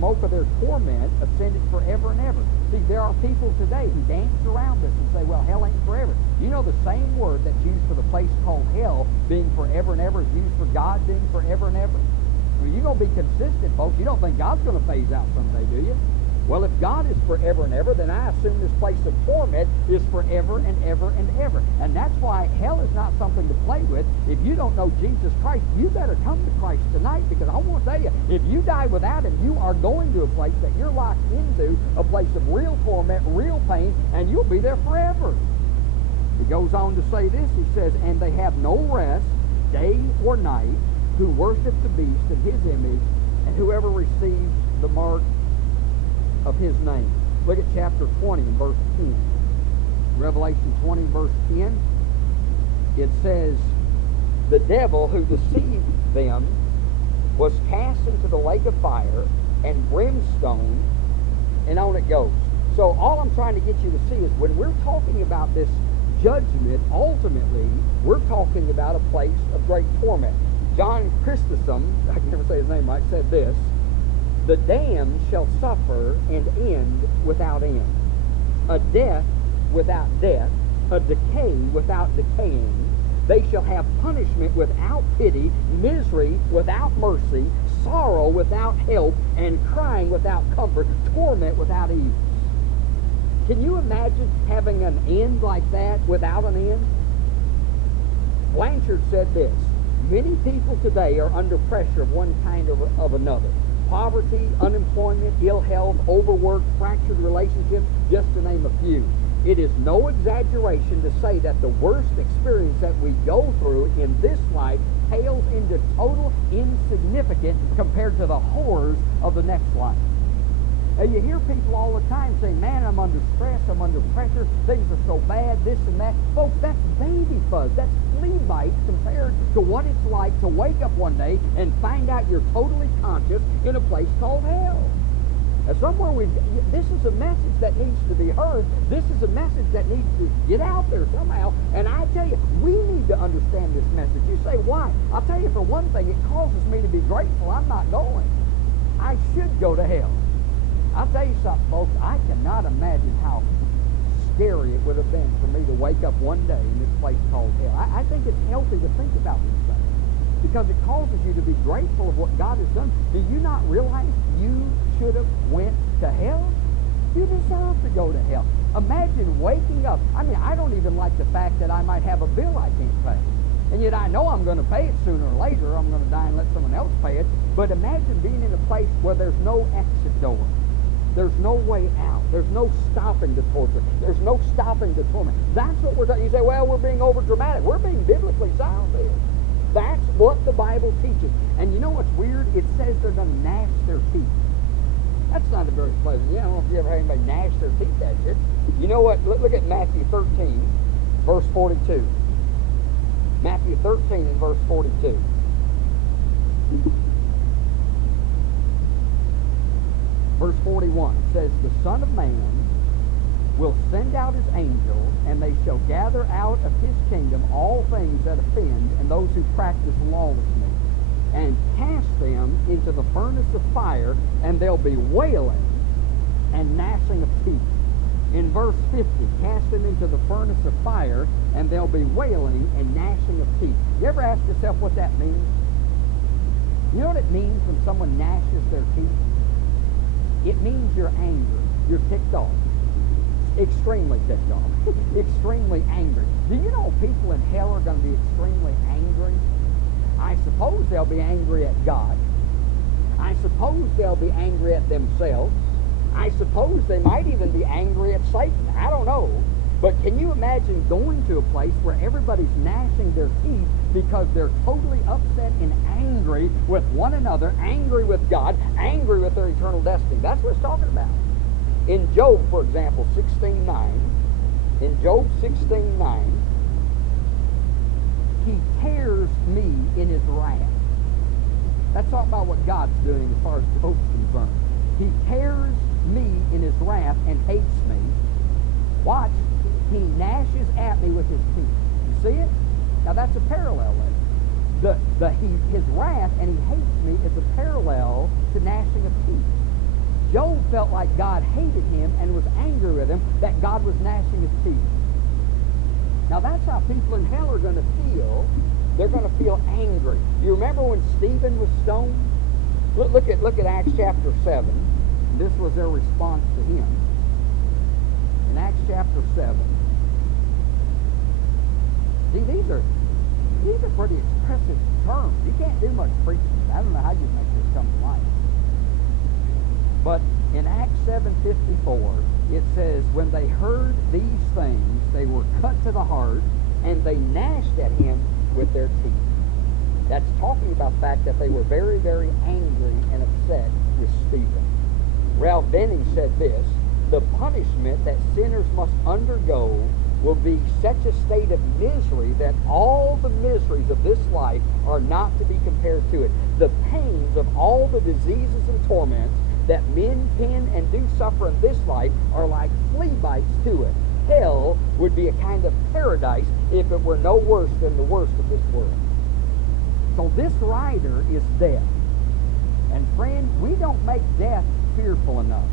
smoke of their torment ascended forever and ever. See, there are people today who dance around this and say, well, hell ain't forever. You know the same word that's used for the place called hell being forever and ever is used for God being forever and ever. I mean, you're going to be consistent, folks. You don't think God's going to phase out someday, do you? Well, if God is forever and ever, then I assume this place of torment is forever and ever and ever. And that's why hell is not something to play with. If you don't know Jesus Christ, you better come to Christ tonight, because I want to tell you, if you die without him, you are going to a place that you're locked into, a place of real torment, real pain, and you'll be there forever. He goes on to say this. He says, and they have no rest, day or night, who worship the beast and his image, and whoever receives the mark of his name. Look at chapter 20 and verse 10. Revelation 20 verse 10. It says, the devil who deceived them was cast into the lake of fire and brimstone, and on it goes. So all I'm trying to get you to see is when we're talking about this judgment, ultimately, we're talking about a place of great torment. John Chrysostom, I can never say his name right, said this: the damned shall suffer and end without end. A death without death, a decay without decaying. They shall have punishment without pity, misery without mercy, sorrow without help, and crying without comfort, torment without ease. Can you imagine having an end like that without an end? Blanchard said this: many people today are under pressure of one kind or of another. Poverty, unemployment, ill health, overwork, fractured relationships, just to name a few. It is no exaggeration to say that the worst experience that we go through in this life pales into total insignificance compared to the horrors of the next life. And you hear people all the time saying, man, I'm under stress, I'm under pressure, things are so bad, this and that. Folks, that's baby fuzz. That's flea bites compared to what it's like to wake up one day and find out you're totally conscious in a place called hell. And somewhere this is a message that needs to be heard. This is a message that needs to get out there somehow. And I tell you, we need to understand this message. You say, why? I'll tell you, for one thing, it causes me to be grateful I'm not going. I should go to hell. I'll tell you something, folks, I cannot imagine how scary it would have been for me to wake up one day in this place called hell. I think it's healthy to think about these things, because it causes you to be grateful of what God has done. Do you not realize you should have went to hell? You deserve to go to hell. Imagine waking up. I mean, I don't even like the fact that I might have a bill I can't pay. And yet I know I'm going to pay it sooner or later. I'm going to die and let someone else pay it. But imagine being in a place where there's no exit door. There's no way out. There's no stopping the torture. There's no stopping the torment. That's what we're talking. You say, well, we're being over dramatic. We're being biblically sound here. That's what the Bible teaches. And you know what's weird? It says they're going to gnash their teeth. That's not a very pleasant. I don't know if you ever had anybody gnash their teeth that shit. You know what? Look at Matthew 13, verse 42. Matthew 13 and verse 42. Verse 41 says, the Son of Man will send out his angels, and they shall gather out of his kingdom all things that offend and those who practice lawlessness, and cast them into the furnace of fire, and there'll be wailing and gnashing of teeth. In verse 50, cast them into the furnace of fire, and there'll be wailing and gnashing of teeth. You ever ask yourself what that means? You know what it means when someone gnashes their teeth? It means you're angry. You're ticked off. Extremely ticked off. Extremely angry. Do you know people in hell are going to be extremely angry? I suppose they'll be angry at God. I suppose they'll be angry at themselves. I suppose they might even be angry at Satan. I don't know. But can you imagine going to a place where everybody's gnashing their teeth because they're totally upset and angry with one another, angry with God, angry with their eternal destiny? That's what it's talking about. In Job, for example, 16:9, in Job 16:9, he tears me in his wrath. That's talking about what God's doing as far as Job's concerned. He tears me in his wrath and hates me. Watch. He gnashes at me with his teeth. You see it? Now that's a parallel there. His wrath and he hates me is a parallel to gnashing of teeth. Job felt like God hated him and was angry with him, that God was gnashing his teeth. Now that's how people in hell are going to feel. They're going to feel angry. You remember when Stephen was stoned? Look at Acts chapter 7. This was their response to him. In Acts chapter 7. See, these are pretty expressive terms. You can't do much preaching. I don't know how you make this come to life. But in Acts 7:54, it says, when they heard these things, they were cut to the heart, and they gnashed at him with their teeth. That's talking about the fact that they were very, very angry and upset with Stephen. Ralph Denning said this, the punishment that sinners must undergo will be such a state of misery that all the miseries of this life are not to be compared to it. The pains of all the diseases and torments that men can and do suffer in this life are like flea bites to it. Hell would be a kind of paradise if it were no worse than the worst of this world. So this rider is death. And friend, we don't make death fearful enough.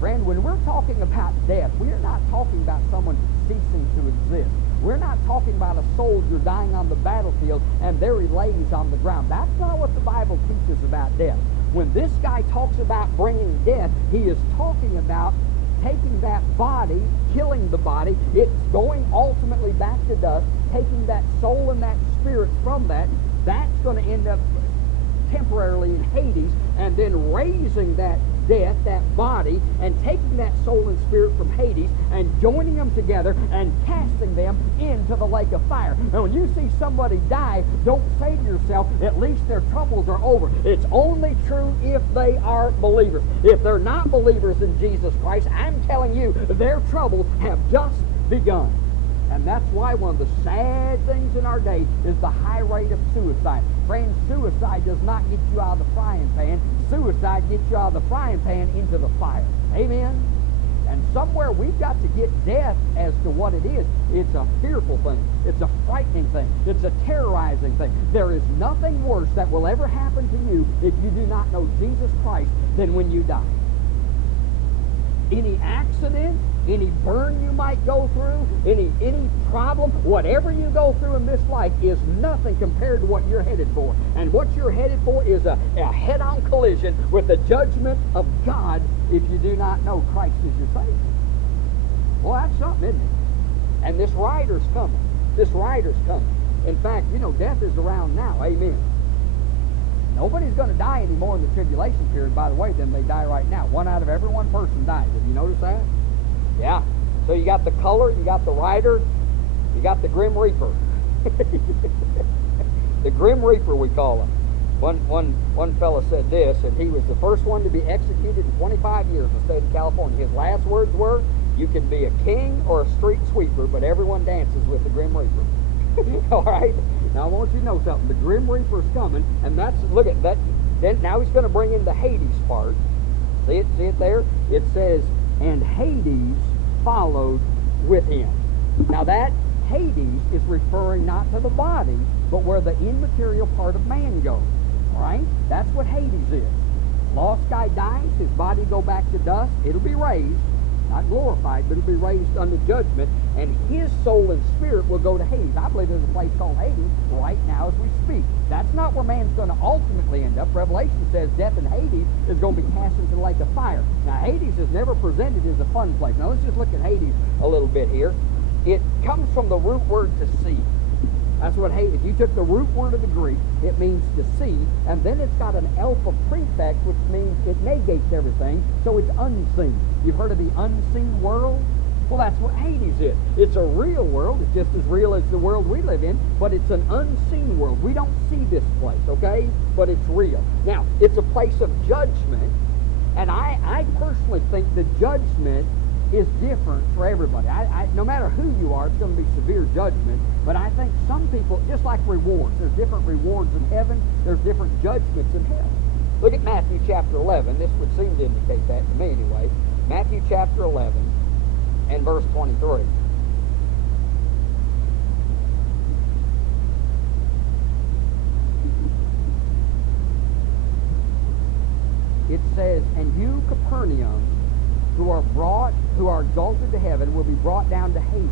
Friend, when we're talking about death, we're not talking about someone ceasing to exist. We're not talking about a soldier dying on the battlefield and there he lays on the ground. That's not what the Bible teaches about death. When this guy talks about bringing death, he is talking about taking that body, killing the body. It's going ultimately back to dust, taking that soul and that spirit from that. That's going to end up temporarily in Hades, and then raising that death, that body, and taking that soul and spirit from Hades and joining them together and casting them into the lake of fire. Now when you see somebody die, don't say to yourself, at least their troubles are over. It's only true if they are believers. If they're not believers in Jesus Christ, I'm telling you, their troubles have just begun. And that's why one of the sad things in our day is the high rate of suicide. Friends, suicide does not get you out of the frying pan. Suicide gets you out of the frying pan into the fire. Amen? And somewhere we've got to get death as to what it is. It's a fearful thing. It's a frightening thing. It's a terrorizing thing. There is nothing worse that will ever happen to you if you do not know Jesus Christ than when you die. Any accident, any burn you might go through, any problem, whatever you go through in this life is nothing compared to what you're headed for. And what you're headed for is a head-on collision with the judgment of God if you do not know Christ is your Savior. Well, that's something, isn't it? And this rider's coming. This rider's coming. In fact, you know, death is around now. Amen. Nobody's going to die any more in the tribulation period, by the way, than they die right now. 1 out of every 1 person dies. Have you noticed that? Yeah. So you got the color, you got the rider, you got the Grim Reaper. The Grim Reaper, we call him. One fella said this, and he was the first one to be executed in 25 years in the state of California. His last words were, you can be a king or a street sweeper, but everyone dances with the Grim Reaper. All right? Now I want you to know something. The Grim Reaper's coming, and that's, look at that. Then now he's going to bring in the Hades part. See it there? It says, and Hades followed with him. Now that Hades is referring not to the body, but where the immaterial part of man goes. All right? That's what Hades is. Lost guy dies, his body go back to dust. It'll be raised. Not glorified, but it'll be raised under judgment, and his soul and spirit will go to Hades. I believe there's a place called Hades right now as we speak. That's not where man's going to ultimately end up. Revelation says death in Hades is going to be cast into the lake of fire. Now, Hades is never presented as a fun place. Now, let's just look at Hades a little bit here. It comes from the root word to see. That's what Hades, if you took the root word of the Greek, it means to see, and then it's got an alpha prefix, which means it negates everything, so it's unseen. You've heard of the unseen world? Well, that's what Hades is. It's a real world. It's just as real as the world we live in, but it's an unseen world. We don't see this place, okay? But it's real. Now, it's a place of judgment, and I personally think the judgment is different for everybody. No matter who you are, it's going to be severe judgment. But I think some people, just like rewards, there's different rewards in heaven, there's different judgments in hell. Look at Matthew chapter 11. This would seem to indicate that to me anyway. Matthew chapter 11 and verse 23. it says, and you, Capernaum, who are exalted to heaven, will be brought down to Hades.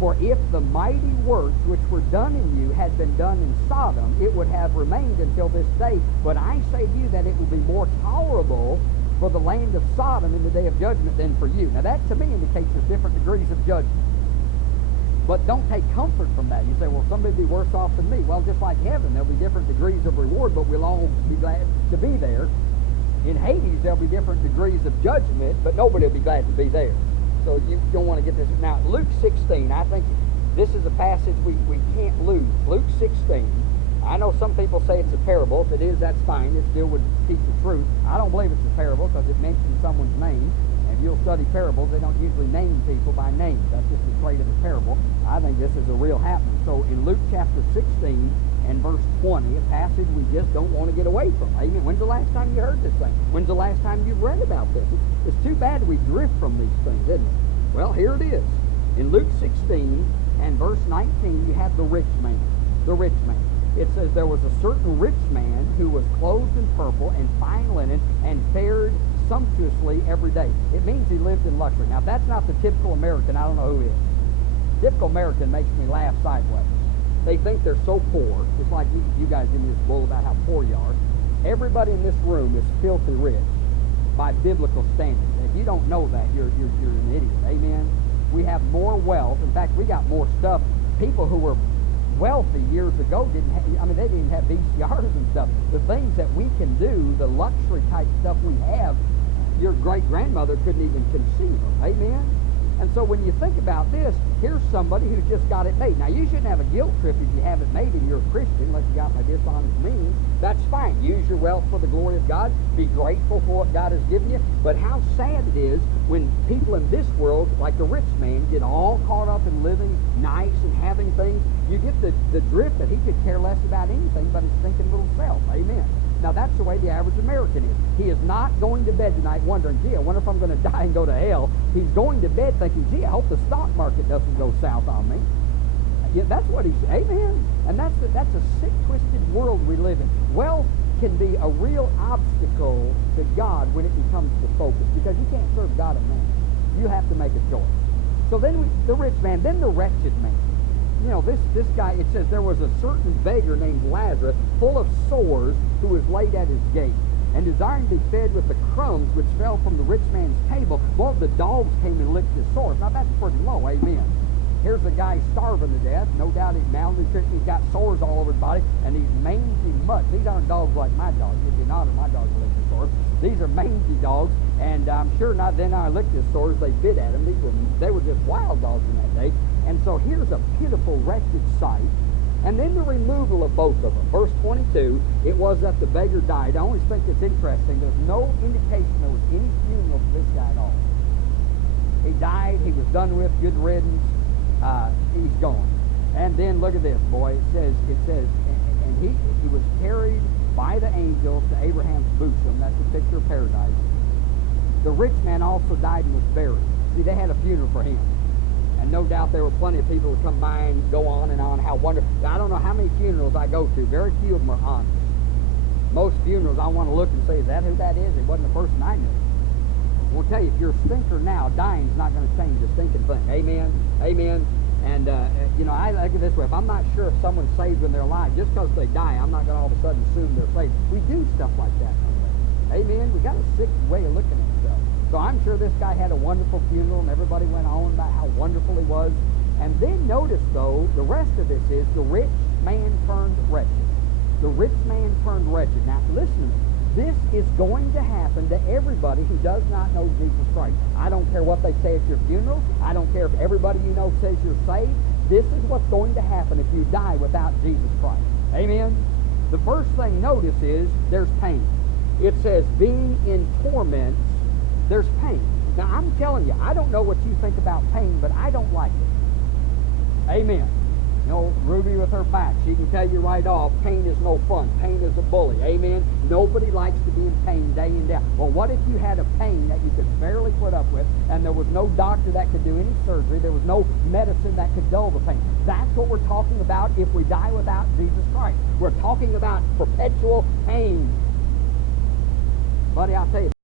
For if the mighty works which were done in you had been done in Sodom, it would have remained until this day. But I say to you that it will be more tolerable for the land of Sodom in the day of judgment than for you. Now that to me indicates there's different degrees of judgment. But don't take comfort from that. You say, well, somebody will be worse off than me. Well, just like heaven, there'll be different degrees of reward, but we'll all be glad to be there. In Hades, there'll be different degrees of judgment, but nobody will be glad to be there. So you don't want to get this. Now, Luke 16, I think this is a passage we can't lose. Luke 16. I know some people say it's a parable. If it is, that's fine. It still would teach the truth. I don't believe it's a parable because it mentions someone's name. If you'll study parables, they don't usually name people by name. That's just a trait of a parable. I think this is a real happening. So in Luke chapter 16 and verse 20, a passage we just don't want to get away from. Amen. When's the last time you heard this thing? When's the last time you've read about this? It's too bad we drift from these things, isn't it? Well, here it is. In Luke 16 and verse 19, you have the rich man. The rich man. It says, there was a certain rich man who was clothed in purple and fine linen and fared sumptuously every day. It means he lived in luxury. Now, if that's not the typical American, I don't know who is. Typical American makes me laugh sideways. They think they're so poor, just like you guys give me this bull about how poor you are. Everybody in this room is filthy rich by biblical standards. If you don't know that, you're an idiot. Amen? We have more wealth. In fact, we got more stuff. People who were wealthy years ago they didn't even have VCRs and stuff. The things that we can do, the luxury type stuff we have, your great-grandmother couldn't even conceive of. Amen? And so when you think about this, here's somebody who just got it made. Now, you shouldn't have a guilt trip if you have it made and you're a Christian, unless you got my dishonest means. That's fine. Use your wealth for the glory of God. Be grateful for what God has given you. But how sad it is when people in this world, like the rich man, get all caught up in living nice and having things. You get the drift that he could care less about anything but his thinking little self. Amen. Now, that's the way the average American is. He is not going to bed tonight wondering, gee, I wonder if I'm going to die and go to hell. He's going to bed thinking, gee, I hope the stock market doesn't go south on me. Yeah, that's what he's, amen. And that's a sick, twisted world we live in. Wealth can be a real obstacle to God when it becomes the focus, because you can't serve God and man. You have to make a choice. So then the rich man, then the wretched man. You know, this guy, it says, there was a certain beggar named Lazarus, full of sores, who was laid at his gate, and desiring to be fed with the crumbs which fell from the rich man's table. Well, the dogs came and licked his sores. Now, that's pretty low, amen. Here's a guy starving to death. No doubt he's malnutrition. He's got sores all over his body, and these mangy mutts. These aren't dogs like my dog. If you're not, my dog will lick his sores. These are mangy dogs, and I'm sure not then I licked his sores. They bit at him. They were just wild dogs in that day. And so here's a pitiful, wretched sight. And then the removal of both of them. Verse 22, it was that the beggar died. I always think it's interesting. There's no indication there was any funeral for this guy at all. He died. He was done with. Good riddance. He's gone. And then look at this, boy. It says, and he was carried by the angels to Abraham's bosom. That's a picture of paradise. The rich man also died and was buried. See, they had a funeral for him. And no doubt there were plenty of people who come by and go on and on how wonderful. I don't know how many funerals I go to. Very few of them are honest. Most funerals I want to look and say, is that who that is? It wasn't the person I knew. We'll tell you, if you're a stinker now, dying is not going to change the stinking thing. Amen? Amen? And, I look at it this way. If I'm not sure if someone's saved when they're alive, just because they die, I'm not going to all of a sudden assume they're saved. We do stuff like that. Amen? We got a sick way of looking at stuff. So I'm sure this guy had a wonderful funeral, and everybody went on about how wonderful he was. And then notice, though, the rest of this is the rich man turned wretched. The rich man turned wretched. Now, listen to me. This is going to happen to everybody who does not know Jesus Christ. I don't care what they say at your funeral. I don't care if everybody you know says you're saved. This is what's going to happen if you die without Jesus Christ. Amen? The first thing, notice, is there's pain. It says, being in torments, there's pain. Now, I'm telling you, I don't know what you think about pain, but I don't like it. Amen. You know, Ruby with her back, she can tell you right off, pain is no fun. Pain is a bully. Amen. Nobody likes to be in pain day in day out. Well, what if you had a pain that you could barely put up with, and there was no doctor that could do any surgery, there was no medicine that could dull the pain? That's what we're talking about if we die without Jesus Christ. We're talking about perpetual pain. Buddy, I'll tell you.